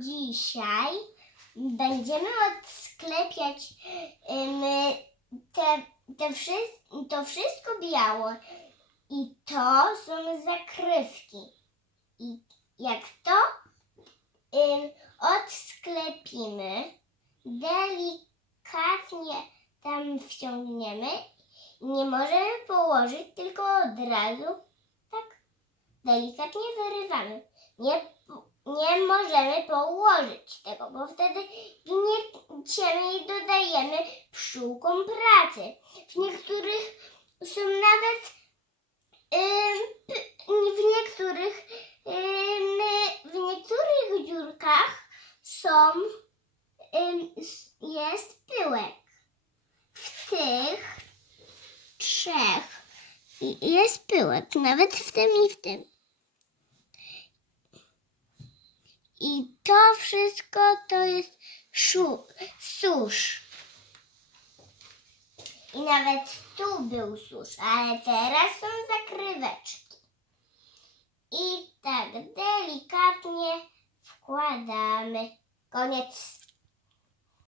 dzisiaj będziemy odsklepiać ym, te, te wszy- to wszystko białe. I to są zakrywki. I jak to ym, odsklepimy, delikatnie tam wciągniemy nie możemy położyć, tylko od razu tak delikatnie wyrywamy. Nie, nie możemy położyć tego, bo wtedy gnieciemy i dodajemy pszczółkom pracy. W niektórych są nawet p- w niektórych ym, w niektórych dziurkach są s- jest pyłek. W tych trzech jest pyłek, nawet w tym i w tym. I to wszystko to jest susz. I nawet tu był susz, ale teraz są zakryweczki. I tak delikatnie wkładamy. Koniec.